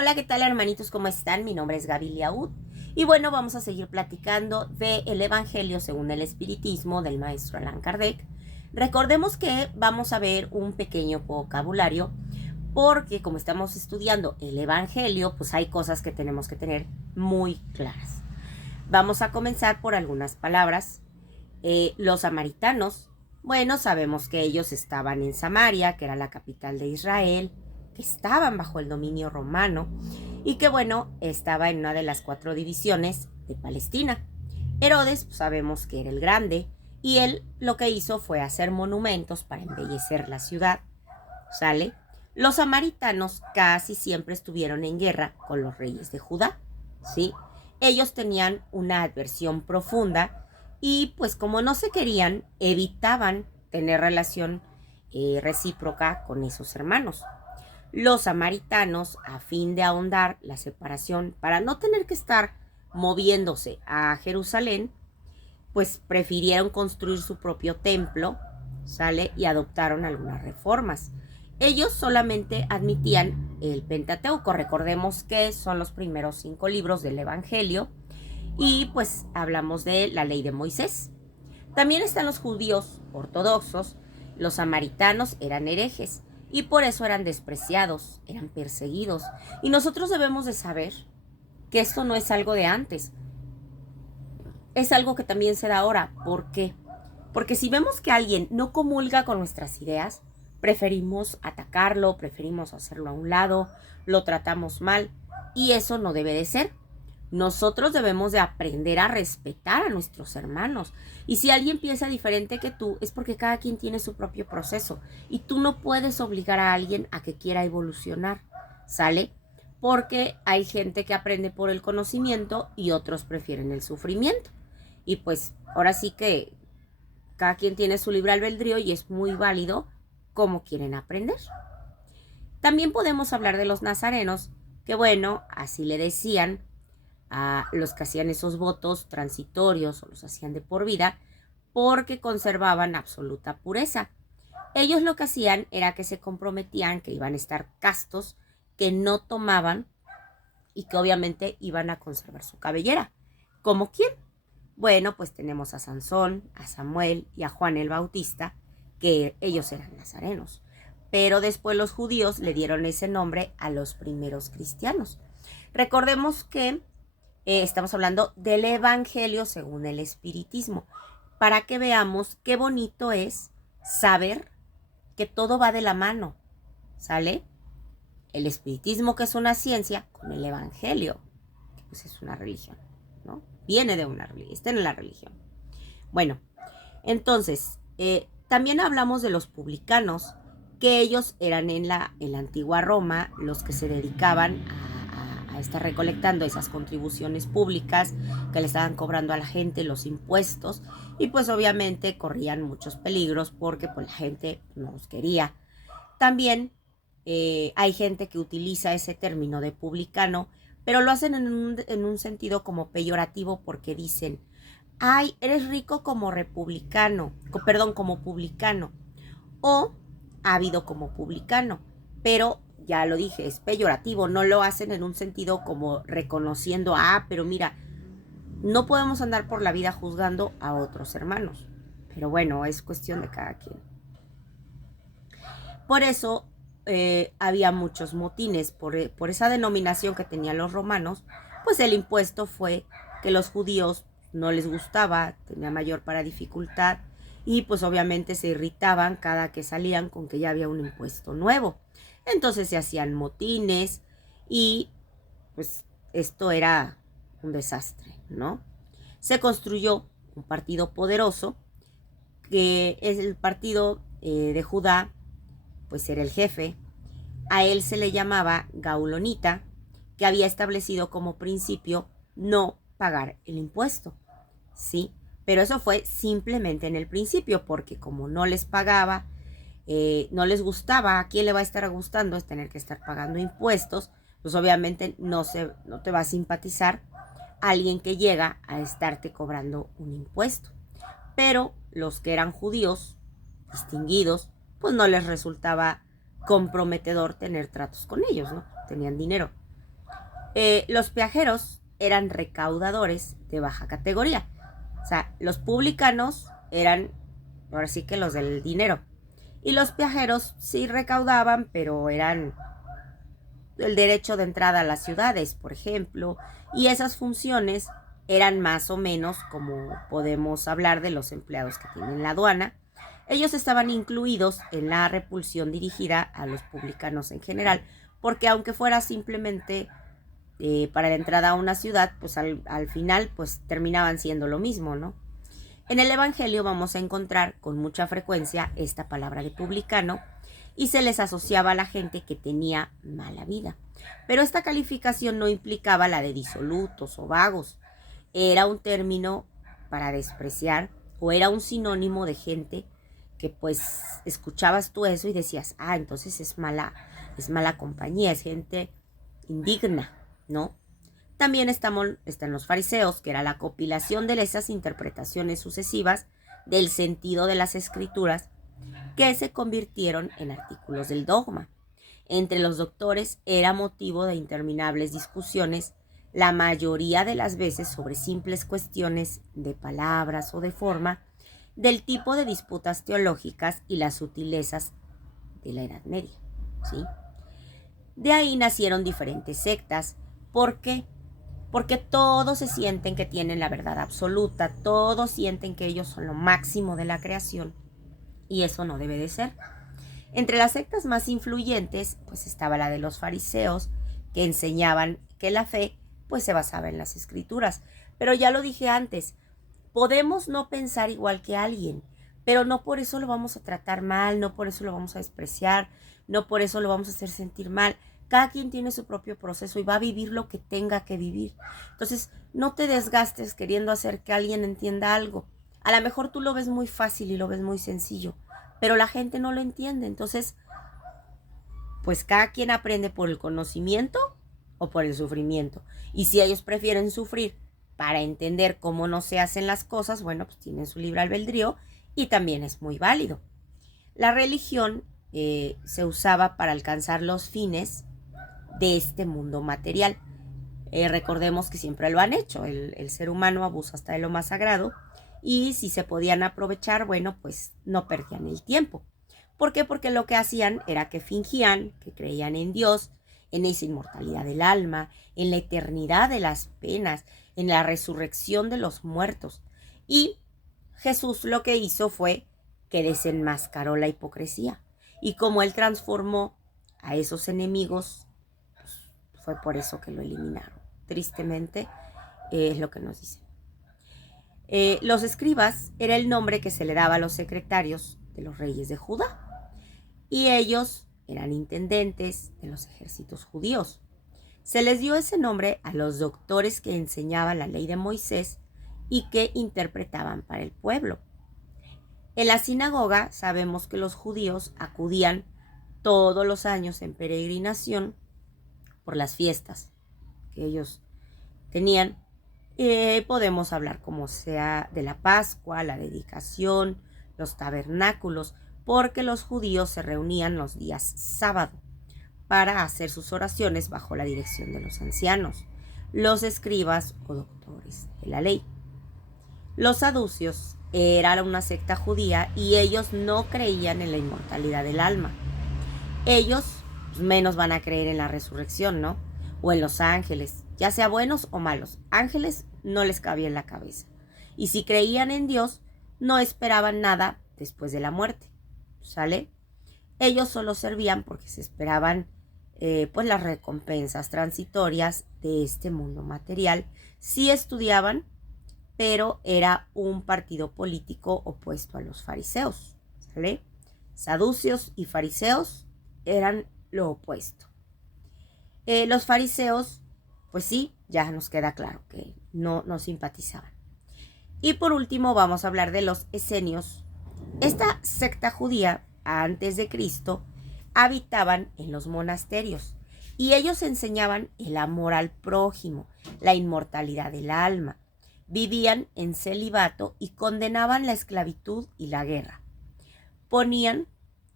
Hola, ¿qué tal hermanitos? ¿Cómo están? Mi nombre es Gaby Liaud y bueno, vamos a seguir platicando del Evangelio según el Espiritismo del maestro Allan Kardec. Recordemos que vamos a ver un pequeño vocabulario porque como estamos estudiando el Evangelio, pues hay cosas que tenemos que tener muy claras. Vamos a comenzar por algunas palabras. Los samaritanos, bueno, sabemos que ellos estaban en Samaria, que era la capital de Israel, que estaban bajo el dominio romano y que bueno, estaba en una de las 4 divisiones de Palestina. Herodes, pues, sabemos que era el grande y él lo que hizo fue hacer monumentos para embellecer la ciudad, ¿sale? Los samaritanos casi siempre estuvieron en guerra con los reyes de Judá, ¿sí? Ellos tenían una adversión profunda y pues como no se querían, evitaban tener relación recíproca con esos hermanos. Los samaritanos, a fin de ahondar la separación para no tener que estar moviéndose a Jerusalén, pues prefirieron construir su propio templo, ¿sale? Y adoptaron algunas reformas. Ellos solamente admitían el Pentateuco, recordemos que son los primeros 5 libros del Evangelio, y pues hablamos de la ley de Moisés. También están los judíos ortodoxos, los samaritanos eran herejes y por eso eran despreciados, eran perseguidos. Y nosotros debemos de saber que esto no es algo de antes, es algo que también se da ahora. ¿Por qué? Porque si vemos que alguien no comulga con nuestras ideas, preferimos atacarlo, preferimos hacerlo a un lado, lo tratamos mal y eso no debe de ser. Nosotros debemos de aprender a respetar a nuestros hermanos. Y si alguien piensa diferente que tú, es porque cada quien tiene su propio proceso. Y tú no puedes obligar a alguien a que quiera evolucionar, ¿sale? Porque hay gente que aprende por el conocimiento y otros prefieren el sufrimiento. Y pues ahora sí que cada quien tiene su libre albedrío y es muy válido cómo quieren aprender. También podemos hablar de los nazarenos, que bueno, así le decían a los que hacían esos votos transitorios o los hacían de por vida, porque conservaban absoluta pureza. Ellos lo que hacían era que se comprometían que iban a estar castos, que no tomaban y que obviamente iban a conservar su cabellera. ¿Como quién? Bueno, pues tenemos a Sansón, a Samuel y a Juan el Bautista, que ellos eran nazarenos. Pero después los judíos le dieron ese nombre a los primeros cristianos. Recordemos que estamos hablando del Evangelio según el Espiritismo, para que veamos qué bonito es saber que todo va de la mano, ¿sale? El Espiritismo, que es una ciencia, con el Evangelio, que pues es una religión, ¿no? Viene de una religión, está en la religión. Bueno, entonces, también hablamos de los publicanos, que ellos eran en la antigua Roma los que se dedicaban a estar recolectando esas contribuciones públicas que le estaban cobrando a la gente, los impuestos, y pues obviamente corrían muchos peligros porque pues la gente no los quería. También hay gente que utiliza ese término de publicano, pero lo hacen en un sentido como peyorativo porque dicen, ay, eres rico como republicano, perdón, como publicano, o ávido como publicano, pero ya lo dije, es peyorativo, no lo hacen en un sentido como reconociendo, pero mira, no podemos andar por la vida juzgando a otros hermanos, pero bueno, es cuestión de cada quien. Por eso había muchos motines por esa denominación que tenían los romanos, pues el impuesto fue que los judíos no les gustaba, tenía mayor para dificultad y pues obviamente se irritaban cada que salían con que ya había un impuesto nuevo. Entonces se hacían motines y pues esto era un desastre, ¿no? Se construyó un partido poderoso que es el partido de Judá, pues era el jefe. A él se le llamaba Gaulonita, que había establecido como principio no pagar el impuesto, ¿sí? Pero eso fue simplemente en el principio, porque como no les pagaba, no les gustaba, ¿a quién le va a estar gustando es tener que estar pagando impuestos? Pues obviamente no te va a simpatizar alguien que llega a estarte cobrando un impuesto. Pero los que eran judíos, distinguidos, pues no les resultaba comprometedor tener tratos con ellos, ¿no? Tenían dinero. Los viajeros eran recaudadores de baja categoría. O sea, los publicanos eran, ahora sí que los del dinero. Y los viajeros sí recaudaban, pero eran el derecho de entrada a las ciudades, por ejemplo. Y esas funciones eran más o menos como podemos hablar de los empleados que tienen la aduana. Ellos estaban incluidos en la repulsión dirigida a los publicanos en general, porque aunque fuera simplemente para la entrada a una ciudad, pues al final pues terminaban siendo lo mismo, ¿no? En el Evangelio vamos a encontrar con mucha frecuencia esta palabra de publicano y se les asociaba a la gente que tenía mala vida. Pero esta calificación no implicaba la de disolutos o vagos. Era un término para despreciar o era un sinónimo de gente que pues escuchabas tú eso y decías, ah, entonces es mala compañía, es gente indigna, ¿no? También están los fariseos, que era la compilación de esas interpretaciones sucesivas del sentido de las escrituras que se convirtieron en artículos del dogma. Entre los doctores era motivo de interminables discusiones, la mayoría de las veces sobre simples cuestiones de palabras o de forma, del tipo de disputas teológicas y las sutilezas de la Edad Media, ¿sí? De ahí nacieron diferentes sectas. ¿Por qué? Porque todos se sienten que tienen la verdad absoluta, todos sienten que ellos son lo máximo de la creación, y eso no debe de ser. Entre las sectas más influyentes, pues estaba la de los fariseos, que enseñaban que la fe, pues se basaba en las escrituras. Pero ya lo dije antes, podemos no pensar igual que alguien, pero no por eso lo vamos a tratar mal, no por eso lo vamos a despreciar, no por eso lo vamos a hacer sentir mal. Cada quien tiene su propio proceso y va a vivir lo que tenga que vivir. Entonces, no te desgastes queriendo hacer que alguien entienda algo. A lo mejor tú lo ves muy fácil y lo ves muy sencillo, pero la gente no lo entiende. Entonces, pues cada quien aprende por el conocimiento o por el sufrimiento. Y si ellos prefieren sufrir para entender cómo no se hacen las cosas, bueno, pues tienen su libre albedrío y también es muy válido. La religión se usaba para alcanzar los fines de este mundo material. Recordemos que siempre lo han hecho. El ser humano abusa hasta de lo más sagrado y si se podían aprovechar, bueno, pues no perdían el tiempo. ¿Por qué? Porque lo que hacían era que fingían que creían en Dios, en esa inmortalidad del alma, en la eternidad de las penas, en la resurrección de los muertos. Y Jesús lo que hizo fue que desenmascaró la hipocresía. Y como él transformó a esos enemigos, pues fue por eso que lo eliminaron. Tristemente, es lo que nos dicen. Los escribas era el nombre que se le daba a los secretarios de los reyes de Judá. Y ellos eran intendentes de los ejércitos judíos. Se les dio ese nombre a los doctores que enseñaban la ley de Moisés y que interpretaban para el pueblo. En la sinagoga sabemos que los judíos acudían todos los años en peregrinación por las fiestas que ellos tenían. Podemos hablar como sea de la Pascua, la dedicación, los tabernáculos, porque los judíos se reunían los días sábado para hacer sus oraciones bajo la dirección de los ancianos, los escribas o doctores de la ley. Los saducios eran una secta judía y ellos no creían en la inmortalidad del alma. Ellos menos van a creer en la resurrección, ¿no? O en los ángeles, ya sea buenos o malos. Ángeles no les cabía en la cabeza. Y si creían en Dios, no esperaban nada después de la muerte. ¿Sale? Ellos solo servían porque se esperaban pues las recompensas transitorias de este mundo material. Sí estudiaban, pero era un partido político opuesto a los fariseos. ¿Sale? Saducios y fariseos eran lo opuesto. Los fariseos, pues sí, ya nos queda claro que no simpatizaban. Y por último vamos a hablar de los esenios. Esta secta judía, antes de Cristo, habitaban en los monasterios y ellos enseñaban el amor al prójimo, la inmortalidad del alma. Vivían en celibato y condenaban la esclavitud y la guerra. Ponían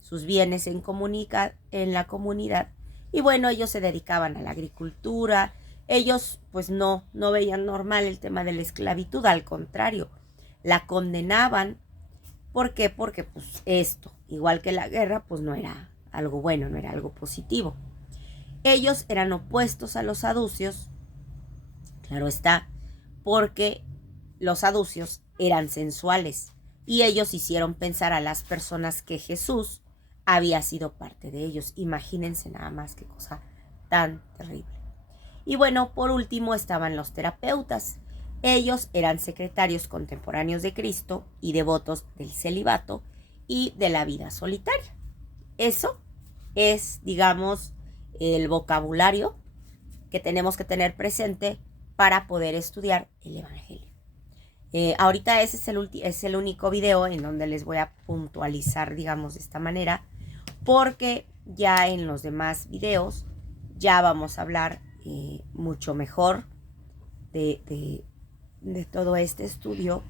sus bienes en la comunidad y bueno, ellos se dedicaban a la agricultura, Ellos pues no veían normal el tema de la esclavitud, al contrario, la condenaban. ¿Por qué? Porque pues esto, igual que la guerra, pues no era algo bueno, no era algo positivo. Ellos eran opuestos a los saduceos, claro está, porque los saduceos eran sensuales y ellos hicieron pensar a las personas que Jesús había sido parte de ellos. Imagínense nada más qué cosa tan terrible. Y bueno, por último estaban los terapeutas. Ellos eran secretarios contemporáneos de Cristo y devotos del celibato y de la vida solitaria. Eso es, digamos, el vocabulario que tenemos que tener presente para poder estudiar el Evangelio. Ahorita ese es el único video en donde les voy a puntualizar, digamos, de esta manera, porque ya en los demás videos ya vamos a hablar mucho mejor de todo este estudio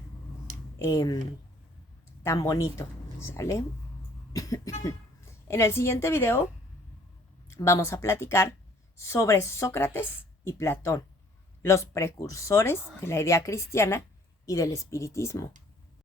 tan bonito, ¿sale? En el siguiente video vamos a platicar sobre Sócrates y Platón, los precursores de la idea cristiana y del espiritismo.